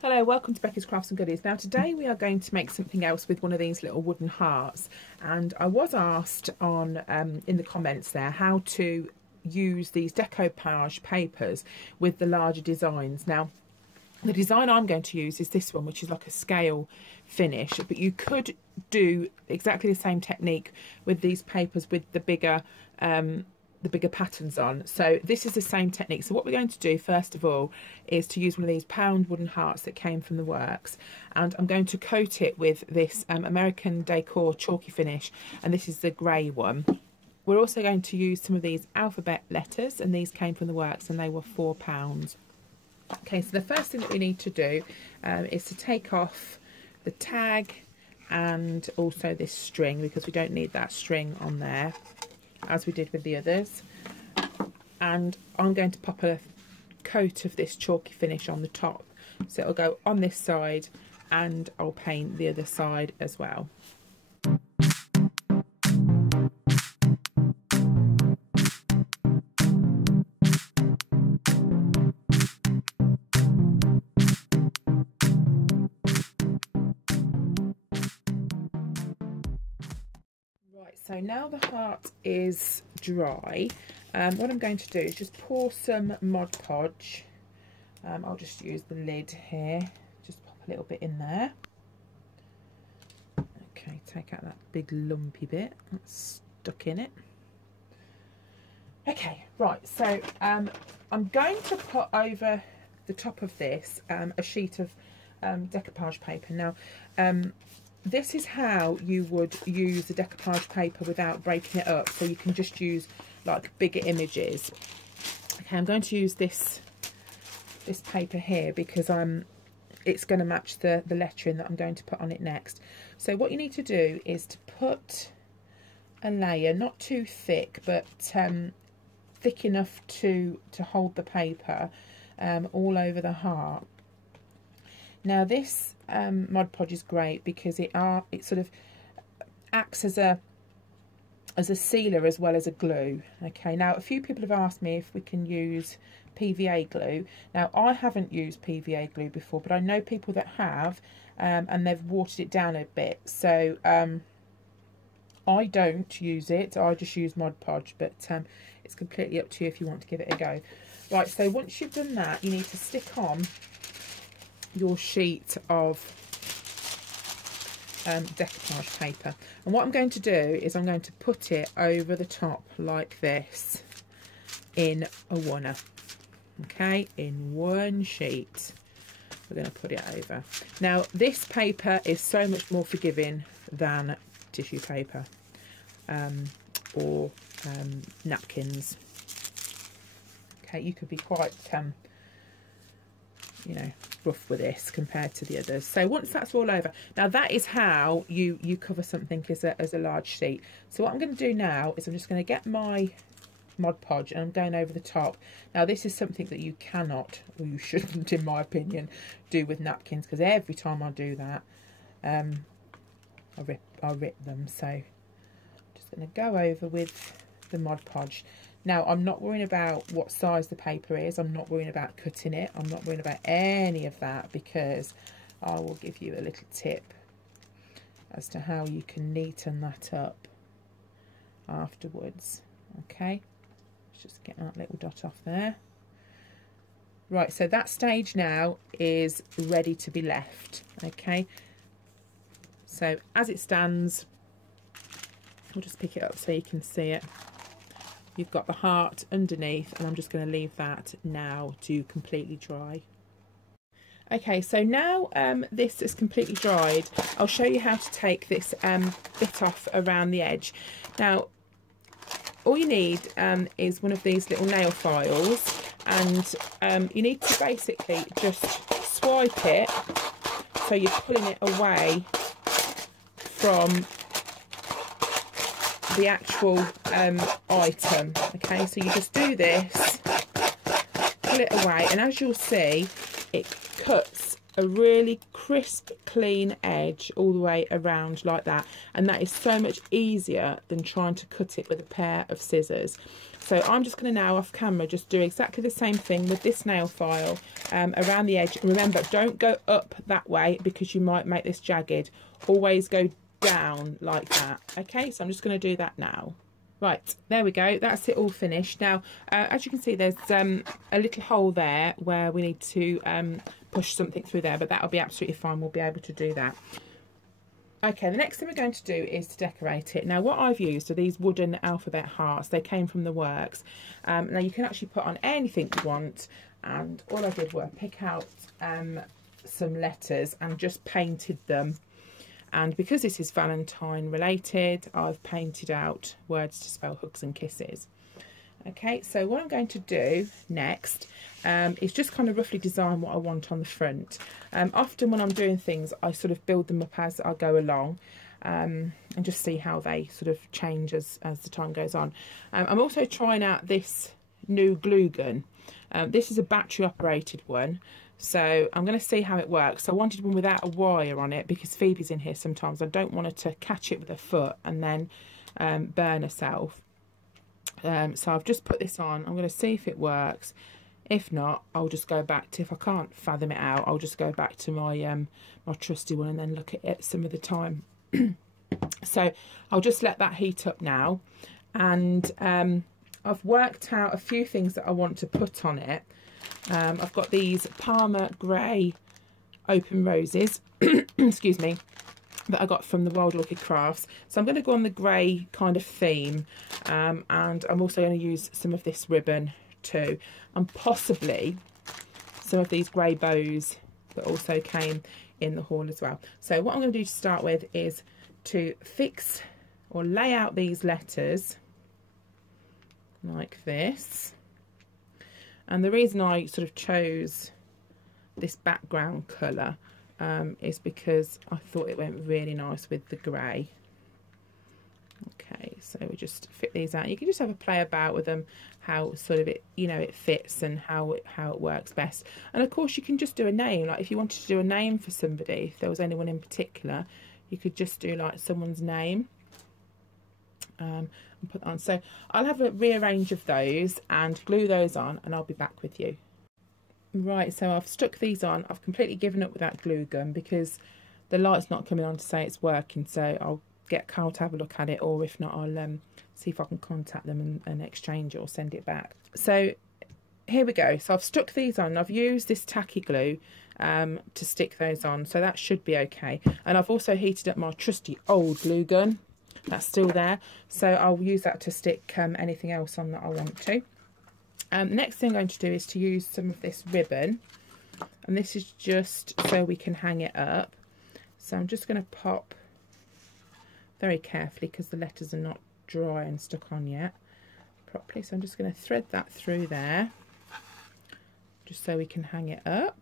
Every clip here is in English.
Hello, welcome to Becky's Crafts and Goodies. Now today we are going to make something else with one of these little wooden hearts, and I was asked on in the comments there how to use these decoupage papers with the larger designs. Now the design I'm going to use is this one, which is like a scale finish, but you could do exactly the same technique with these papers with the bigger patterns on. So this is the same technique. So what we're going to do first of all is to use one of these pound wooden hearts that came from the works, and I'm going to coat it with this American Decor chalky finish, and this is the grey one. We're also going to use some of these alphabet letters, and these came from the works and they were £4. Okay, so the first thing that we need to do is to take off the tag and also this string, because we don't need that string on there as we did with the others. And I'm going to pop a coat of this chalky finish on the top, so it'll go on this side and I'll paint the other side as well. So now the heart is dry, what I'm going to do is just pour some Mod Podge. I'll just use the lid here, just pop a little bit in there. Okay, take out that big lumpy bit that's stuck in it. Okay, right, so I'm going to put over the top of this a sheet of decoupage paper. Now this is how you would use the decoupage paper without breaking it up, so you can just use like bigger images. Okay, I'm going to use this paper here because it's going to match the lettering that I'm going to put on it next. So what you need to do is to put a layer, not too thick, but thick enough to hold the paper all over the heart. Now this Mod Podge is great because it sort of acts as a sealer as well as a glue. Okay, now a few people have asked me if we can use PVA glue. Now I haven't used PVA glue before, but I know people that have, and they've watered it down a bit. So I don't use it, I just use Mod Podge, but it's completely up to you if you want to give it a go. Right, so once you've done that, you need to stick on your sheet of decoupage paper, and what I'm going to do is I'm going to put it over the top like this in a oneer. Okay, in one sheet we're going to put it over. Now this paper is so much more forgiving than tissue paper or napkins. Okay, you could be quite you know, rough with this compared to the others. So once that's all over, now that is how you cover something as a large sheet. So what I'm going to do now is I'm just going to get my Mod Podge and I'm going over the top. Now this is something that you cannot, or you shouldn't in my opinion, do with napkins, because every time I do that I rip them. So I'm just going to go over with the Mod Podge. Now I'm not worrying about what size the paper is, I'm not worrying about cutting it, I'm not worrying about any of that, because I will give you a little tip as to how you can neaten that up afterwards. Okay, let's just get that little dot off there. Right, so that stage now is ready to be left. Okay, so as it stands, I'll just pick it up so you can see it. You've got the heart underneath, and I'm just going to leave that now to completely dry. Okay, so now this is completely dried, I'll show you how to take this bit off around the edge. Now all you need is one of these little nail files, and you need to basically just swipe it so you're pulling it away from the actual item. Okay, so you just do this, pull it away, and as you'll see, it cuts a really crisp, clean edge all the way around like that, and that is so much easier than trying to cut it with a pair of scissors. So I'm just going to now off camera just do exactly the same thing with this nail file around the edge. Remember, don't go up that way because you might make this jagged. Always go down like that. Okay, so I'm just going to do that now. Right, there we go, that's it all finished. Now, as you can see, there's a little hole there where we need to push something through there, but that'll be absolutely fine. We'll be able to do that. Okay, the next thing we're going to do is to decorate it. Now, what I've used are these wooden alphabet hearts. They came from the works. Now, you can actually put on anything you want, and all I did was pick out some letters and just painted them. And because this is Valentine related, I've painted out words to spell hugs and kisses. Okay, so what I'm going to do next is just kind of roughly design what I want on the front. Often when I'm doing things, I sort of build them up as I go along and just see how they sort of change as the time goes on. I'm also trying out this new glue gun. This is a battery operated one. So I'm going to see how it works. I wanted one without a wire on it because Phoebe's in here sometimes. I don't want her to catch it with her foot and then burn herself. So I've just put this on. I'm going to see if it works. If not, I'll just go back to, if I can't fathom it out, I'll just go back to my my trusty one and then look at it some of the time. So I'll just let that heat up now. And I've worked out a few things that I want to put on it. I've got these Parma Grey Open Roses, excuse me, that I got from the Wild Orchid Crafts. So I'm going to go on the grey kind of theme, and I'm also going to use some of this ribbon too, and possibly some of these grey bows that also came in the haul as well. So what I'm going to do to start with is to fix or lay out these letters like this. And the reason I sort of chose this background colour is because I thought it went really nice with the grey. Okay, so we just fit these out. You can just have a play about with them, how sort of it, you know, it fits and how it works best. And of course you can just do a name, like if you wanted to do a name for somebody, if there was anyone in particular, you could just do like someone's name. And put that on. So I'll have a rearrange of those and glue those on, and I'll be back with you. Right, so I've stuck these on. I've completely given up with that glue gun because the light's not coming on to say it's working, so I'll get Carl to have a look at it, or if not, I'll see if I can contact them and exchange it or send it back. So here we go. So I've stuck these on. I've used this tacky glue to stick those on, so that should be okay. And I've also heated up my trusty old glue gun. That's still there, so I'll use that to stick anything else on that I want to. Next thing I'm going to do is to use some of this ribbon, and this is just so we can hang it up. So I'm just going to pop very carefully because the letters are not dry and stuck on yet properly. So I'm just going to thread that through there just so we can hang it up.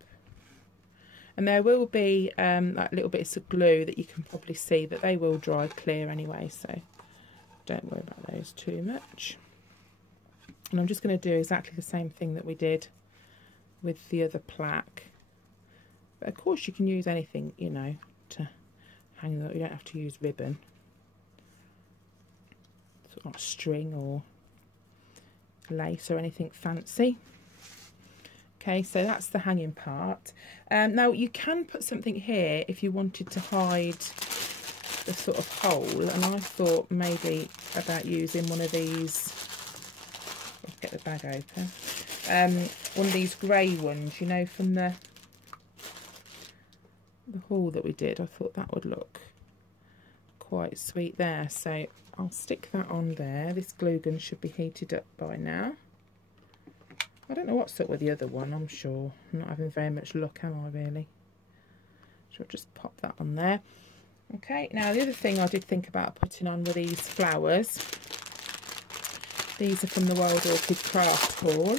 And there will be like little bits of glue that you can probably see that they will dry clear anyway, so don't worry about those too much. And I'm just going to do exactly the same thing that we did with the other plaque. But of course you can use anything, you know, to hang that. You don't have to use ribbon. Sort of like string or lace or anything fancy. Okay, so that's the hanging part. Now you can put something here if you wanted to hide the sort of hole, and I thought maybe about using one of these. Let's get the bag open. One of these grey ones, you know, from the haul that we did. I thought that would look quite sweet there, so I'll stick that on there. This glue gun should be heated up by now. I don't know what's up with the other one, I'm sure. I'm not having very much luck, am I, really? So I'll just pop that on there. Okay, now the other thing I did think about putting on were these flowers. These are from the Wild Orchid Craft haul.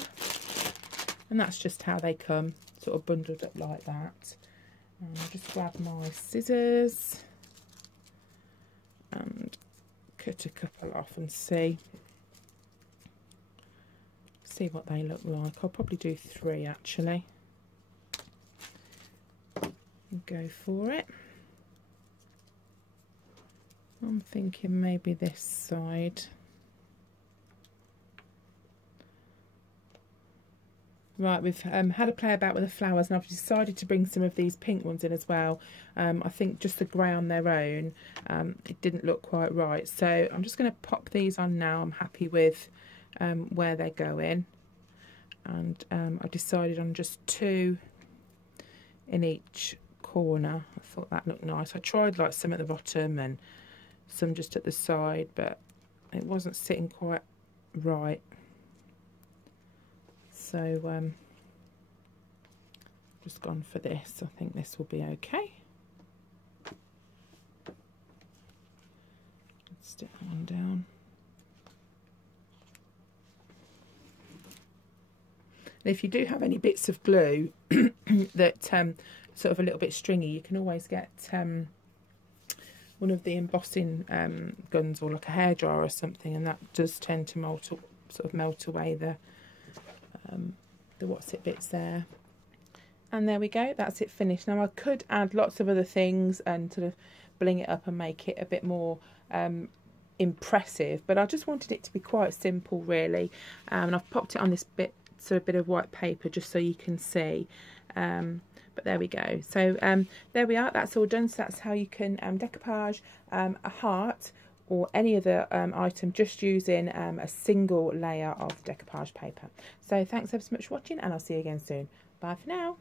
And that's just how they come, sort of bundled up like that. And I'll just grab my scissors and cut a couple off and see what they look like. I'll probably do 3 actually. go for it. I'm thinking maybe this side. Right, we've had a play about with the flowers, and I've decided to bring some of these pink ones in as well. I think just the grey on their own, it didn't look quite right. So I'm just going to pop these on now. I'm happy with where they're going. And I decided on just 2 in each corner. I thought that looked nice. I tried like some at the bottom and some just at the side, but it wasn't sitting quite right. So just gone for this. I think this will be okay. Let's stick that one down. And if you do have any bits of glue that sort of a little bit stringy, you can always get one of the embossing guns, or like a hairdryer or something, and that does tend to melt away the what's it bits there. And there we go, that's it finished. Now I could add lots of other things and sort of bling it up and make it a bit more impressive, but I just wanted it to be quite simple really, and I've popped it on this bit of white paper just so you can see. But there we go. So there we are, that's all done. So that's how you can decoupage a heart or any other item just using a single layer of decoupage paper. So thanks ever so much for watching, and I'll see you again soon. Bye for now.